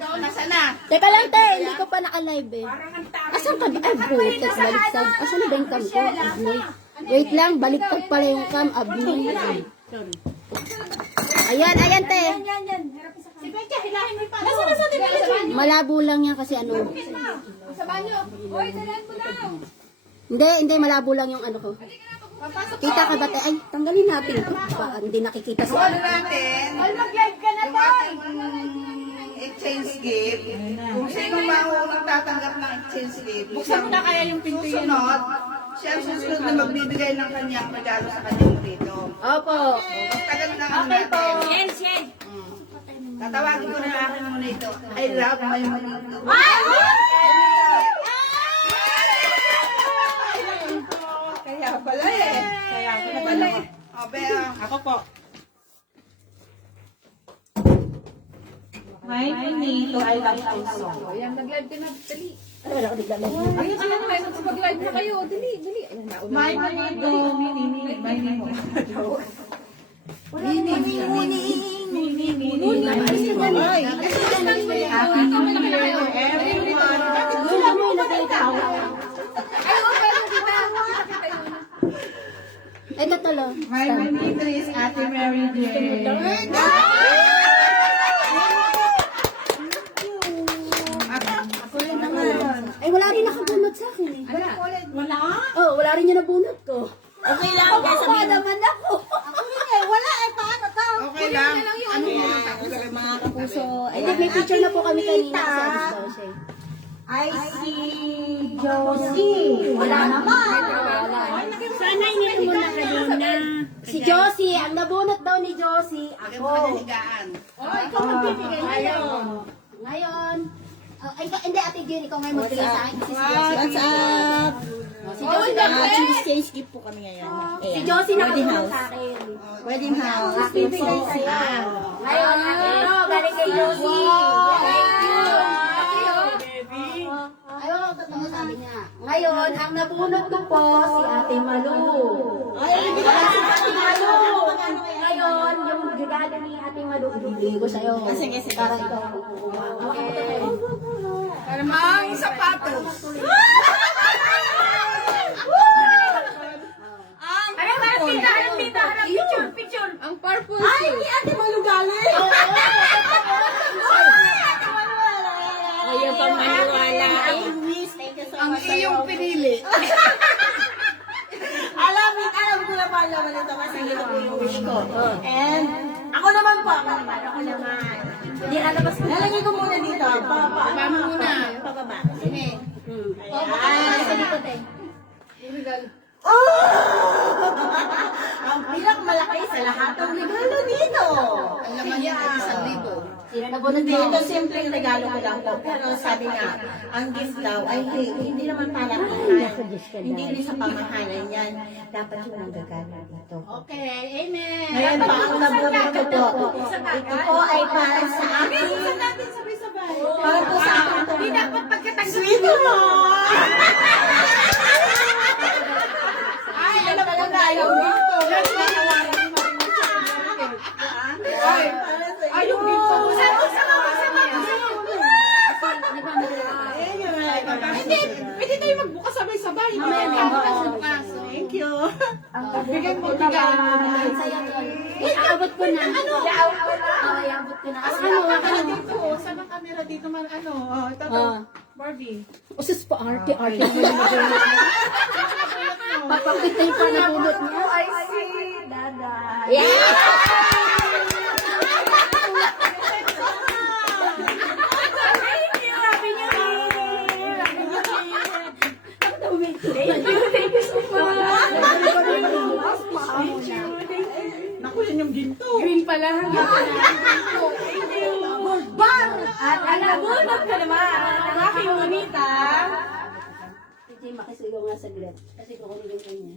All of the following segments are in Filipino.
Nasaan na? Teka lang, te. Hindi ko pa naka-live eh. Asan ka ba? Ay, bukas. Baliktad. Asan na ba yung cam ko? Abnoy. Wait lang. Baliktad pala yung cam. Abnoy. Ayan, ayan, te. Si Betya, hilahin mo yung pato. Nasaan na sa Malabo lang yan kasi ano. Sa banyo. Hoy, dalan mo lang. Hindi. Malabo lang yung ano ko. Kita ka ba, te? Ay, tanggalin natin ito. Baka hindi nakikita So, sa... ano natin? Ay, mag-live ka na, Yung Toy. ating exchange gift. Kung sino maunang tatanggap ng exchange gift. Buksan mo na kaya yung pinto yan. Susunod, siya ang susunod na magbibigay ng kanyang regalo sa kanyang rito. Opo. Tagal na ano natin. Yen. Tatawagin ko na akin muna ito. I love my monito. Kaya pala eh. Kaya pala eh. O, Bea. Ako po. My name I love also. Ayan, nag-live ka na. Dali. Wala ko naglalagay. Ayun, ayan, may mag-live na kayo. Dali. Ayan, my name. My name. Ito talo. My monito is Ate Mary Jane. Ay, wala rin nakabunot sa akin eh. Wala? Oh, wala rin yung nabunot ko. Okay lang. Baka naman ako. Wala eh. Paano to? Okay lang. Ano muna Mga kapuso. Ay, may picture na po kami kanina sa August 12. I see Josie. Wala naman. Sana inito mo na kanina. Si Josie, ang nabunot daw ni Josie, Lagyan ako. mo ka ng higaan. Oh, ikaw magbibigay ngayon. Ngayon, ay, hindi, Ate Jen, ikaw ngayon magbigay sa akin. Si Josie. What's up? Si Josie na Exchange gift po kami ngayon. Si Josie nakabunot sa akin. Wedding house. Bibigay sa'yo. Ngayon, galing kay Josie. Thank you. Ayaw, totoo sabi niya. Ngayon, ang nabunot ko po si Ate Malu. Ay, bibigay Si Ate Malu. Ngayon, yung regalo ni Ate Malu, ibibigay ko sa'yo. Sige. Para ikaw kukuha. Okay. Ang sapatos. Harap tita. Picture. Ang purple. Ay, ni Ate Malugali. Ayaw pang maniwala. Ang iyong pinili. Alam ko na pa naman ito kasi ito po yung wish ko. And ako naman. Hindi, alabas ko. Lalagay ko muna dito. Pababa muna. Pababa. Sige. Ayan. Sa likod eh. Ang pinakamalaki sa lahat ng regalo dito. Ang laman niya ay 1,000. Sino nabunot Hindi, mo? ito simpleng regalo ko lang po. Pero sabi nga, ang gift daw ay hindi naman para mahal. Hindi rin sa pamahalan yan. Dapat yun ang gagana dito. Okay, amen. Ngayon pa ang nabunot ko po. Ito po ay para sa akin. Para po sa akin to. Hindi dapat pagkatanggal. Sweet mo! Ay, alam ko na ayaw dito. Ay, yung dito. Hindi, pwede tayo magbukas sabay-sabay. Bukas. Thank you. Bigay mo naman. Sa'yo to. Iabot ko na. Ano? Iabot ko na. Ano? Dito, saan ang camera dito man ano? Oh, ito to. Barbie. Usus pa arte mo na nabunot mo. Papakita yung panabunot mo. I see, Dada. Yeah! Thank you so much. Naku, yan yung ginto. Green pala. Thank you. Bang! At alabunod ka naman ang aking monita. Sige, makisuyo nga saglit. Kasi kukunin yung kanya.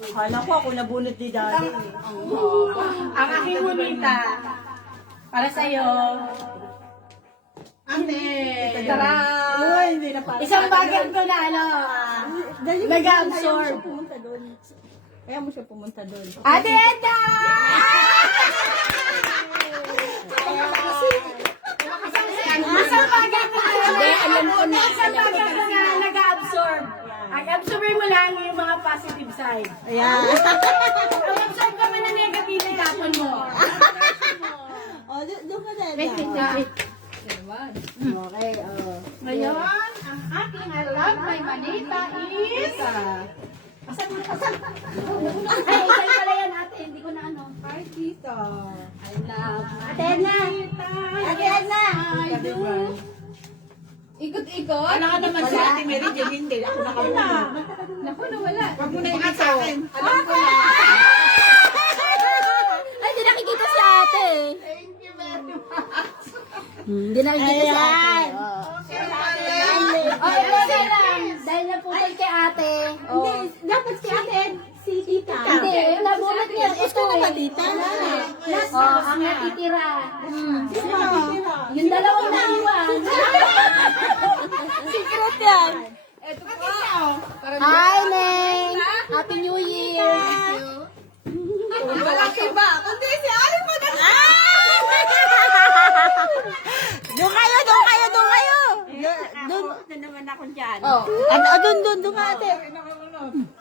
Akala ko ako nabunot ni Daddy. Ang aking monita. Para sa'yo. Ate! Tara! Uy, hindi na para. Isang bagay ko na ano. Nag-absorb. Kaya mo siya pumunta doon. Ate Eda! sa bagay ko nga nag-absorb. Ay, absorbin mo lang yung mga positive side. Ayan. Absorb ka man ng negative, tapon mo. Oh, doon ka na. Okay, oh. Ngayon, ang aking alam kay Manita is... Ay, ikaw pala yan ate, hindi ko na ano. Ay, tita. I love. Ate Edna! Ate Edna! I do. Ikot-ikot? Wala ka naman si Ate Mary Jane, hindi. Ako nakabuna. Naku, nawala. Huwag mo na ikat sa akin. Alam ko na. Ay, di nakikita si ate. Thank you very much. Hindi nakikita si ate. Oh. Okay, kasi lang. Dahil naputol kay ate. Hindi, dapat si ate, si tita. Hindi, nabunot niya. Ito Gusto mo ba eh. tita? Oh, ang natitira. Sino? Yung dalawang naiwan. Secret yan. Ito ka tita, oh. Hi, Neng! Happy New Year! Walang iba. Kundi si Aling Maganda. Doon kayo, doon kayo, doon kayo. Doon. Na naman ako dyan. Oh. Doon ka ate.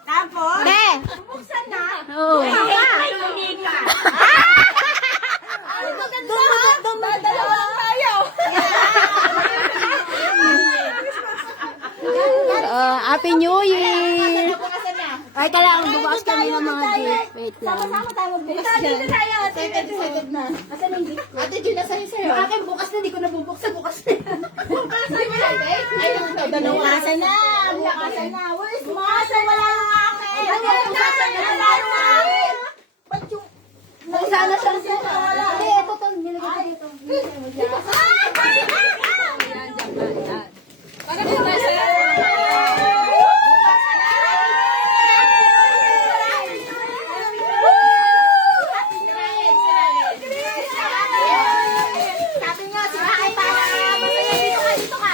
Tapos, Te. buksan na. Oh. Ay, hindi ka. Doon, dalawa lang tayo. Happy New Year! Ay, kailangan bubukas kami ng mga gift. Wait lang. Sama tayo magbukas dyan. tayo. Excited na. Asan yung gift? Ate Gina, sa'yo sa'yo. Yung akin bukas na, di ko nabubuksan. Bukas na. Bukas na. Ay, dalawa. Lakasan na. Lakasan na. Where's Masa? Wala lang akin. Wala lang akin. Ba't yung... Kung sana siya sila. Hindi, ito to. Nilagay ko dito. Para kung nasa... Sabi nga, si Bakay para masaya dito ka, dito ka.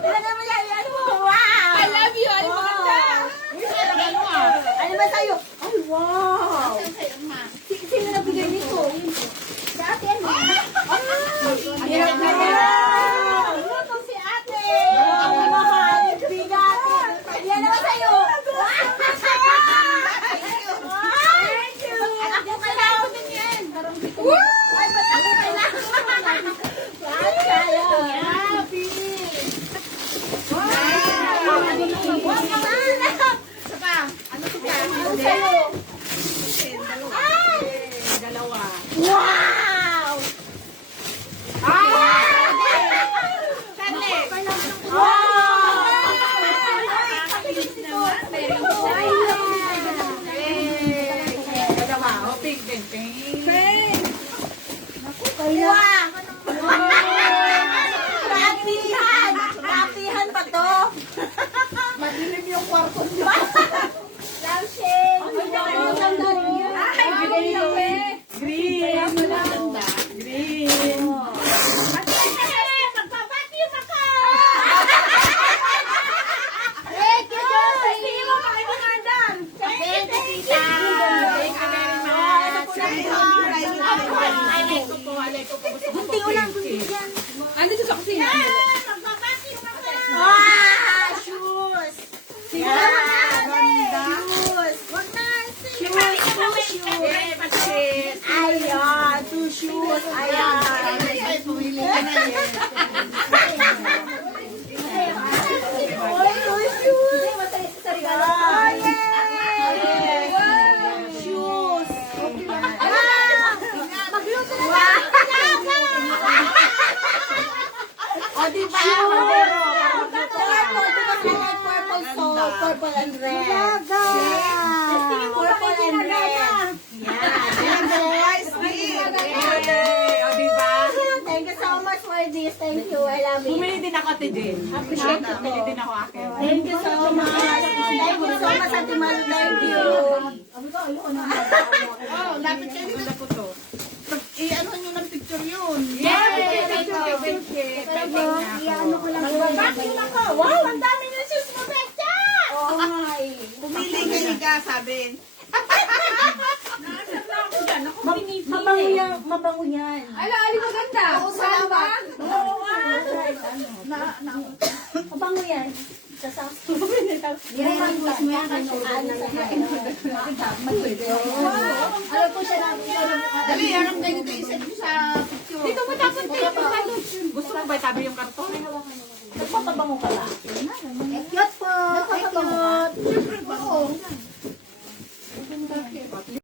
Ilagay mo yan, yan mo. Wow! I love you, Aling Maganda. Ano ba sa'yo? Ay, wow! Sino nagbigay nito? Si ate, ano? Ayan na yan! Ito si ate! Ang mahal, bigat! Yan naman sa'yo! Thank you! Anak mo kailangan din yan! Ay, ba't ako kailangan? Lahat tayo! Happy! Wow! Ano sa'yo? Ay! Dalawa. Wow! Dalawa. O, pink, pink, pink. Wow! Rapihan pa to. Madilim yung kwarto niyo. Lampshade. Ay, green. Green. Green. Magpapakyut ako. Thank you, Josie. Sige mo, pakibangadan. Thank you, tita. Thank you very much. Alay ko po, alay ko po. Gunti ko lang, gunti yan. Andito sa kusina. Magpapakyut ako. Ah, shoes. Yan, ganda. Shoes. Wag na. Shoes. Ayan, two shoes. Ayan. Ay, pumili ka na yan. Oy, two shoes. Oh, yeah. Shoes. Magluto na ba? O, diba? Purple and red. Purple and red. Nice, green. O, diba? Thank you so much for this. Thank you. I love it. Bumili din ako, Ate Jen. Appreciate it. Bumili din ako akin. Thank you so much. Thank you so much, Ate Malu. Thank you. Oh, lapit kayo dito po to. I-ano nyo ng picture yun. Yay! Iano ko lang. Bakit ako? Wow, ang dami ng shoes mo, Betcha! Oh, my. Pumili kayo ka, sabi. yan. Ako Mabango yan. Mabango yan. Ala, alin maganda. Salamat. Oo nga. Mabango yan. Sasakto. Nire-request mo yan kasi alam ko siya na. Dali, harap tayo dito isend mo sa picture. Dito mo tapos kayo. Gusto mo ba itabi yung karton? Nagpapabango ka ba? Ekyot po. Ekyot. Siyempre ba? Oo.